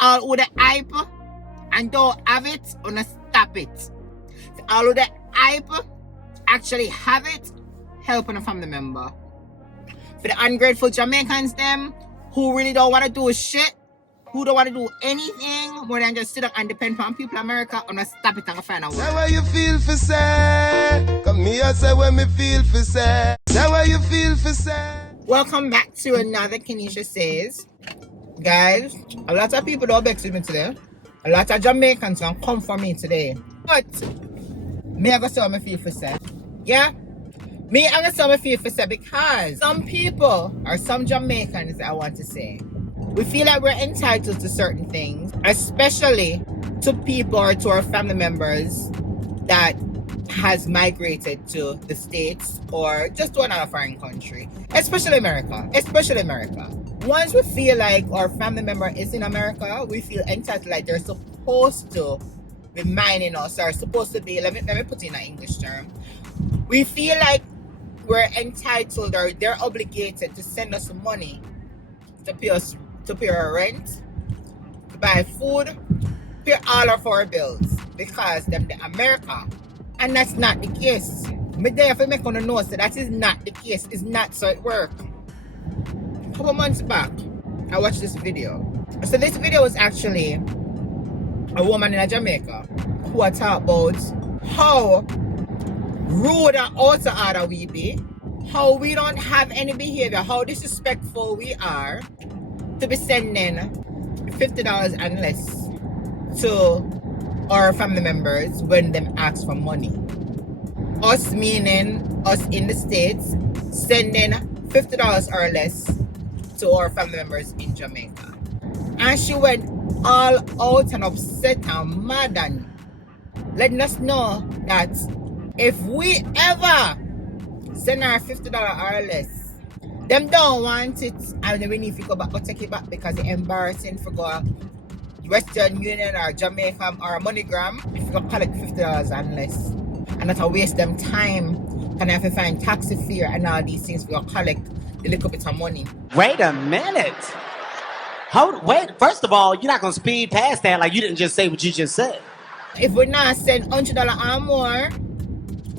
all who the hype and don't have it, wanna stop it. All who the hype actually have it, helping a family member. For the ungrateful Jamaicans them, who really don't want to do shit, who don't want to do anything more than just sit up and depend on people in America, wanna stop it and find a way. Say what you feel for say. Come here, say what me feel for say. Say what you feel for say. Welcome back to another Keneisha Says. Guys, a lot of people don't vex with me today. A lot of Jamaicans gonna come for me today. But me I gonna say what me feel for say. Yeah? Me I gonna say what me feel for say because some people or some Jamaicans I want to say, we feel like we're entitled to certain things, especially to people or to our family members that has migrated to the States or just to another foreign country, especially America. Once we feel like our family member is in America, we feel entitled, like they're supposed to be minding us, or supposed to be, let me put in an English term. We feel like we're entitled or they're obligated to send us money to pay our rent, to buy food, pay all of our bills because them the America. And that's not the case. Me there for make on the know so that is not the case. It's not so it work. A couple months back, I watched this video. So this video was actually a woman in Jamaica who talked about how rude and out of order we be, how we don't have any behavior, how disrespectful we are to be sending $50 and less to our family members when them ask for money. Us meaning us in the States sending $50 or less to our family members in Jamaica. And she went all out and upset and mad and letting us know that if we ever send her $50 or less, them don't want it, and we need to go back or take it back because it's embarrassing for go Western Union or Jamaica or MoneyGram if you go collect $50 and less. And that's a waste them time. And I have to find taxi fare and all these things for collect a little bit of money. Wait a minute. Wait, first of all, you're not going to speed past that like you didn't just say what you just said. If we not send $100 or more,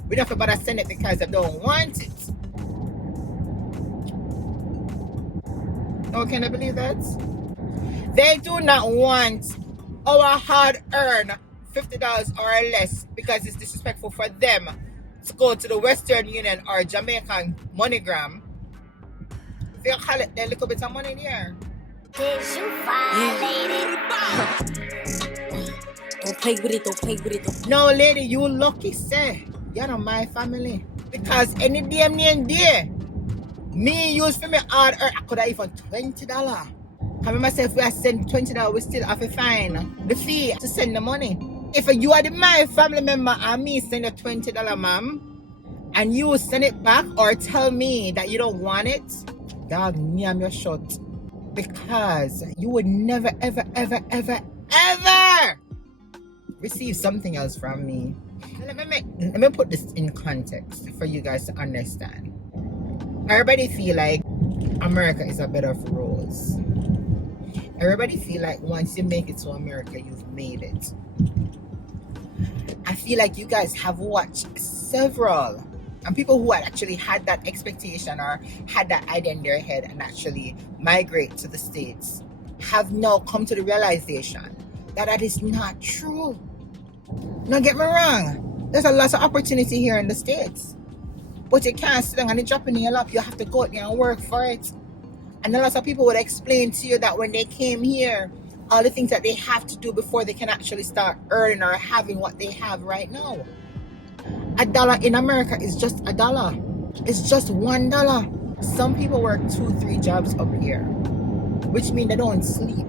we don't have to bother send it because they don't want it. Oh, can I believe that? They do not want our hard-earned $50 or less because it's disrespectful for them to go to the Western Union or Jamaican MoneyGram. They'll collect their little bit of money there. Did you violate Don't play with it. No, lady, you lucky, say. You're not my family. Because any damn name there, me use for me hard-earned, I could have even $20. I remember myself, if I send $20, we still have to find the fee to send the money. If you are my family member and me send a $20, ma'am, and you send it back or tell me that you don't want it, dog, me I'm your shot. Because you would never, ever receive something else from me. Let me put this in context for you guys to understand. Everybody feel like America is a bed of roses. Everybody feel like once you make it to America, you've made it. I feel like you guys have watched several, and people who had actually had that expectation or had that idea in their head and actually migrate to the States have now come to the realization that that is not true. Don't get me wrong. There's a lot of opportunity here in the States. But you can't sit down and drop in your lap. You have to go out there and work for it. And a lot of people would explain to you that when they came here, all the things that they have to do before they can actually start earning or having what they have right now. $1 in America is just $1. It's just $1. Some people work 2-3 jobs up here, which means they don't sleep.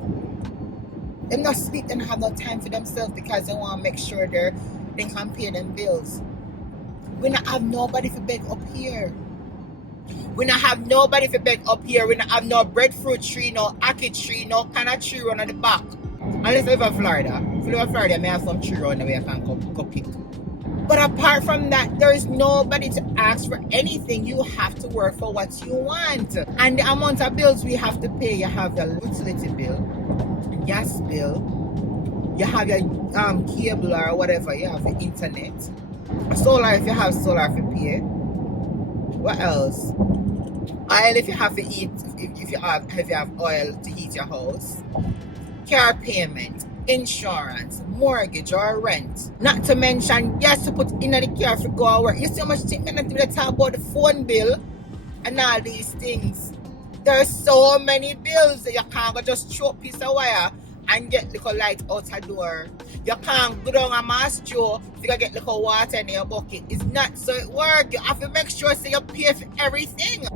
They don't sleep, they don't have no time for themselves because they want to make sure they can pay them bills. We don't have nobody to beg up here. We don't have nobody to beg up here. We don't have no breadfruit tree, no orchid tree, no kind of tree run on the back. Unless I live in Florida. If you live in Florida, I may have some tree run the way I can go pick. But apart from that, there is nobody to ask for anything. You have to work for what you want. And the amount of bills we have to pay, you have the utility bill, gas bill, you have your cable or whatever, you have the internet, solar if you have solar to pay. What else? Oil if you have to eat, if you have oil to heat your house. Car payment, insurance, mortgage or rent. Not to mention gas to put in the car to go to work. You see how much things we talk about the phone bill and all these things. There's so many bills that you can't go just throw a piece of wire and get little light out the door. You can't go down a mass Joe if you get little water in your bucket. It's not so it works. You have to make sure so you pay for everything.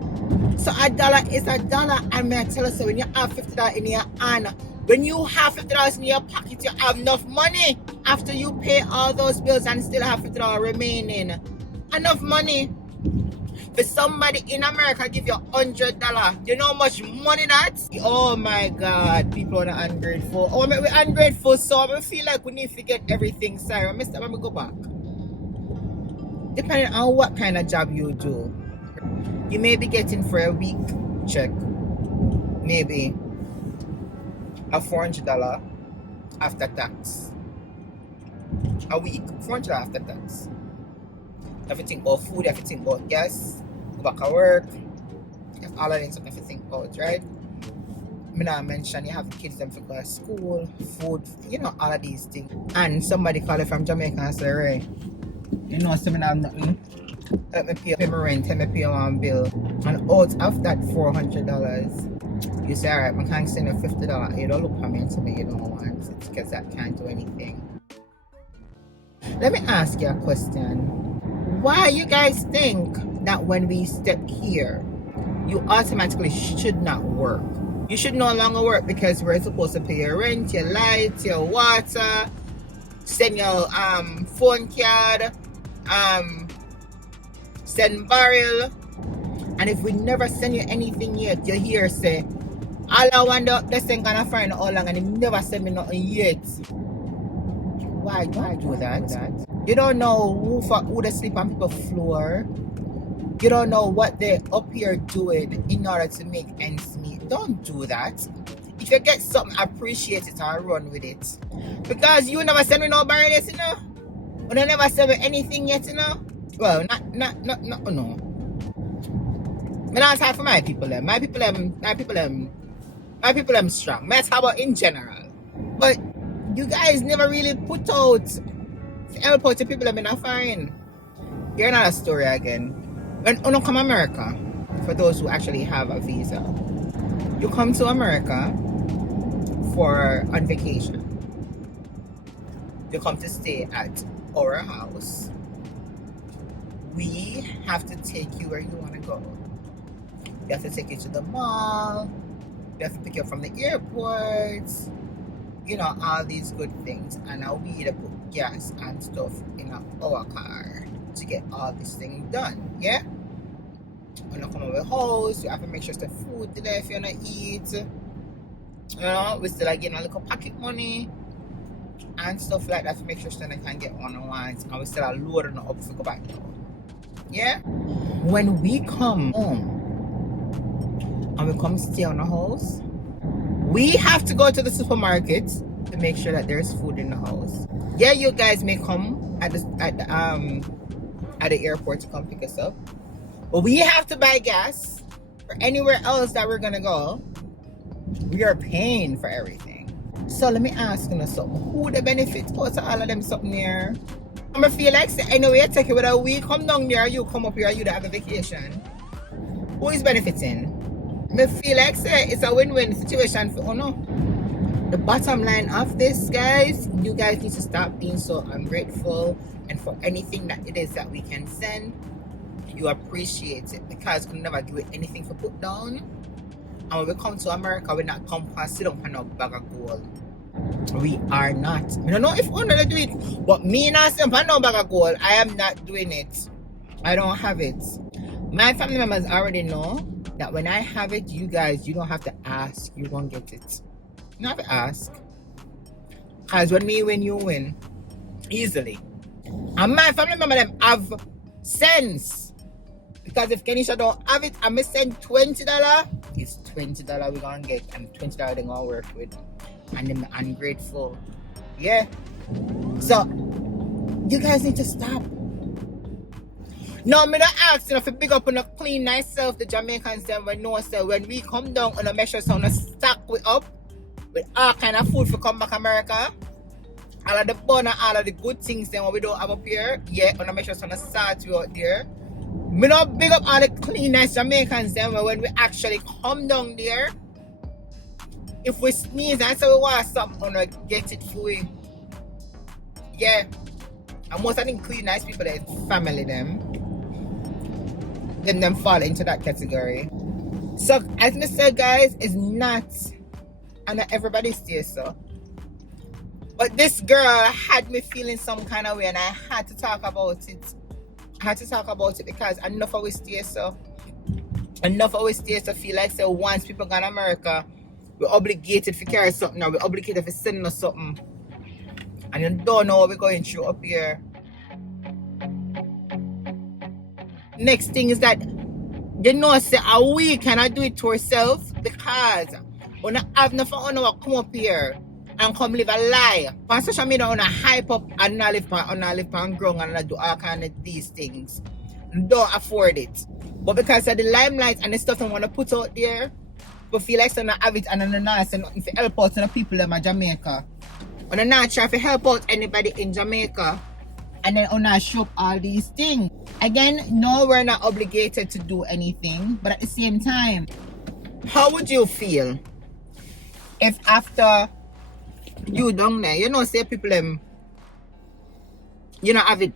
So $1 is $1, and may I tell you, so when you have $50 in your hand, when you have $50 in your pocket, you have enough money after you pay all those bills and still have $50 remaining. Enough money. For somebody in America give you $100, you know how much money that's? Oh my God, people are ungrateful. Oh, we're ungrateful, so I feel like we need to get everything. Sorry, Mr. Let me go back. Depending on what kind of job you do, you may be getting for a week check, maybe a $400 after tax. A week, $400 after tax. Everything about food, everything about gas, go back to work, all of things everything about, right? I mean, I mentioned you have kids them to go to school, food, you know, all of these things. And somebody called it from Jamaica and said, Ray, you know, so I have nothing. Let me pay my rent, let me pay one bill. And out of that $400, you say, all right, I can't send you $50. You don't look at me and tell me you don't want it because that can't do anything. Let me ask you a question. Why you guys think that when we step here, you automatically should not work? You should no longer work because we're supposed to pay your rent, your lights, your water, send your phone card, send barrel. And if we never send you anything yet, you hear say, all I wonder this ain't gonna find all long and he never send me nothing yet. Why do that? You don't know who they sleep on people's floor. You don't know what they're up here doing in order to make ends meet. Don't do that. If you get something, appreciate it and run with it. Because you never send me no barrel yet, you know? You never send me anything yet, you know? Well, no. I don't talk for my people them. My people them strong. I talk about in general. But you guys never really put out to help out the people them in a foreign. Here's another story again. When you come to America, for those who actually have a visa, you come to America on vacation. You come to stay at our house. We have to take you where you want to go. We have to take you to the mall. We have to pick you up from the airport. You know, all these good things. And now we need to put gas and stuff in our car to get all this thing done. Yeah? When you come over the house, you have to make sure the food there if you're gonna eat. You know, we still getting a little pocket money and stuff like that to make sure they can get on the ones. And we still are loading up to go back down. Yeah? When we come home and we come stay on the house, we have to go to the supermarket to make sure that there's food in the house. Yeah, you guys may come at the airport to come pick us up, but we have to buy gas for anywhere else that we're gonna go. We are paying for everything. So let me ask you something. Who the benefit out of all of them something here? I'm gonna feel like say anyway, you take it with a week, come down there, you come up here, you have a vacation. Who is benefiting? I feel like say it's a win-win situation for no. The bottom line of this, guys, you guys need to stop being so ungrateful, and for anything that it is that we can send, you appreciate it because we never give it anything for put down. And when we come to America, we're not come and sit down on a bag of gold. We are not. I don't know if others do it, but me not sit on no bag of gold. I am not doing it. I don't have it. My family members already know that when I have it, you guys, you don't have to ask. You won't get it. You don't have to ask. Because when me win, you win. Easily. And my family member them have sense. Because if Keneisha don't have it, I'm going to send $20. It's $20 we're going to get. And $20 they're going to work with. and them ungrateful. Yeah. So you guys need to stop. No, me not ask you to big up on a clean nice self. The Jamaicans them we know so when we come down on a measure so on a stack we up with all kind of food for come back America. All of the bun and all of the good things then what we don't have up here. Yeah, on a measure so on a start you out there. Me not big up all the clean nice Jamaicans then when we actually come down there. If we sneeze and say we want something, gonna get it for we. Yeah. And most of the clean nice people that family them fall into that category. So as I said guys, it's not and not everybody stays so. But this girl had me feeling some kind of way and I had to talk about it. I had to talk about it because enough of we stay so. Enough of we stay so feel like say once people go to America, we're obligated to carry something or we're obligated to send us something. And you don't know what we're going through up here. Next thing is that you know say we cannot do it to ourselves because we don't have nothing on come up here and come live a lie. On social media on a hype up and not live on ground and not do all kind of these things. Don't afford it. But because of the limelight and the stuff I want to put out there, we feel like some have it and I'm not saying nothing to help out the people in Jamaica. I'm not trying to help out anybody in Jamaica and then I'm not show up all these things. Again, no, we're not obligated to do anything, but at the same time, how would you feel if after you down there, you know, say people you know have it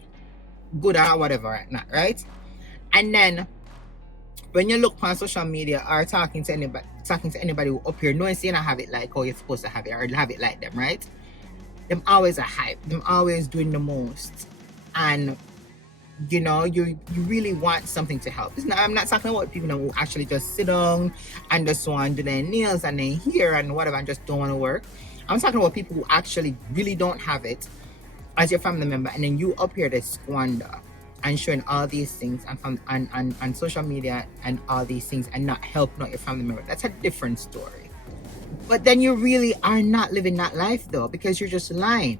good or whatever right now, right? And then when you look on social media or talking to anybody who up here, knowing say you don't have it like how you're supposed to have it or have it like them, right? Them always a hype, them always doing the most. And you know, you really want something to help. I'm not talking about people who actually just sit down and just want to do their nails and their hair and whatever and just don't want to work. I'm talking about people who actually really don't have it as your family member, and then you up here to squander and showing all these things and social media and all these things and not helping out your family member. That's a different story. But then you really are not living that life though, because you're just lying.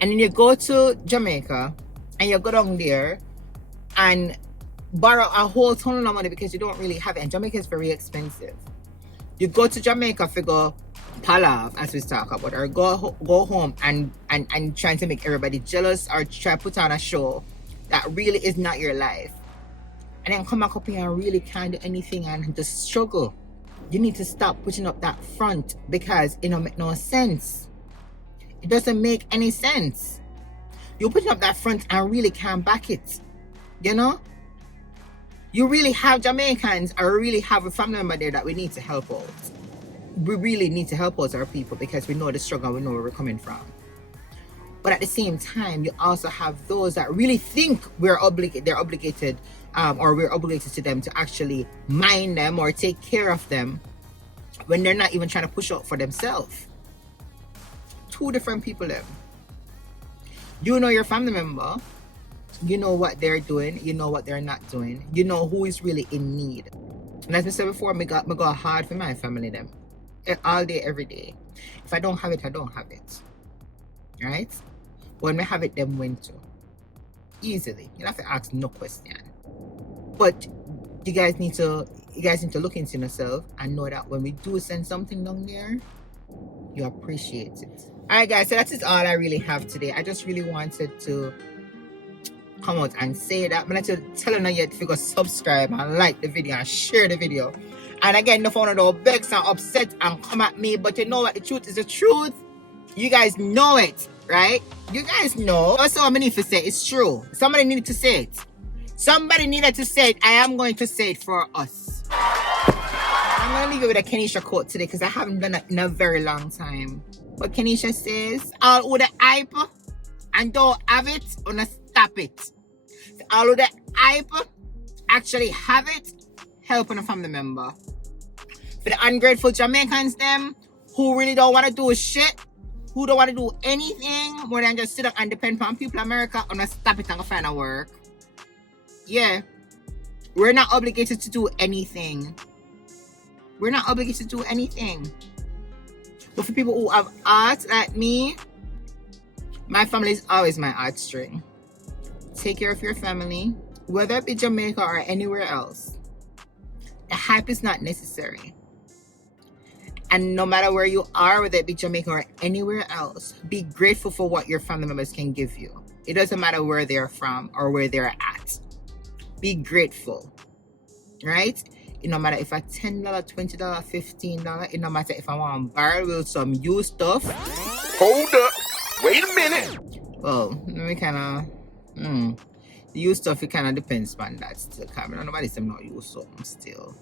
And then you go to Jamaica and you go down there and borrow a whole ton of money because you don't really have it. And Jamaica is very expensive. You go to Jamaica for go palav, as we talk about, or go home and trying to make everybody jealous or try to put on a show that really is not your life. And then come back up here and really can't do anything and just struggle. You need to stop putting up that front because it don't make no sense. It doesn't make any sense. You're putting up that front and really can't back it. You know? You really have Jamaicans or really have a family member there that we need to help out. We really need to help out our people because we know the struggle, we know where we're coming from. But at the same time, you also have those that really think they're obligated, or we're obligated to them to actually mind them or take care of them when they're not even trying to push out for themselves. Two different people there. You know your family member, you know what they're doing, you know what they're not doing, you know who is really in need. And as I said before, I go hard for my family them. All day, every day. If I don't have it, I don't have it. Right? When we have it, them when to. Easily. You don't have to ask no question. But you guys need to look into yourself and know that when we do send something down there, you appreciate it. Alright guys, so that is all I really have today. I just really wanted to come out and say that. I'm not telling you yet if you go subscribe and like the video and share the video. And again, no one of those vex and upset and come at me, but you know what? The truth is the truth. You guys know it, right? You guys know. Also, I need to say it's true. Somebody needed to say it. Somebody needed to say it. I am going to say it for us. I'm going to leave you with a Keneisha quote today because I haven't done it in a very long time. But Keneisha says, all who the hype and don't have it, wanna stop it. All who the hype actually have it, help on a family member. For the ungrateful Jamaicans them, who really don't want to do shit, who don't want to do anything more than just sit up and depend on people in America, wanna stop it and go find a work. Yeah. We're not obligated to do anything. We're not obligated to do anything. But for people who have art like me, my family is always my art string. Take care of your family, whether it be Jamaica or anywhere else. The hype is not necessary. And no matter where you are, whether it be Jamaica or anywhere else, be grateful for what your family members can give you. It doesn't matter where they're from or where they're at. Be grateful, right? It no matter if a $10, $20, $15, it no matter if I want to borrow some used stuff. Hold up. Wait a minute. Well, we kind of, the used stuff, it kind of depends on that still. Nobody say not use something still.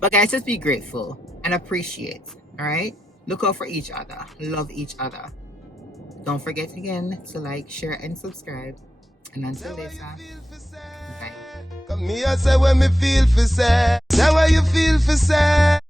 But guys, just be grateful and appreciate, all right? Look out for each other. Love each other. Don't forget again to like, share, and subscribe. And until later, bye. Come here, say when me feel for sad. Say what you feel for sad.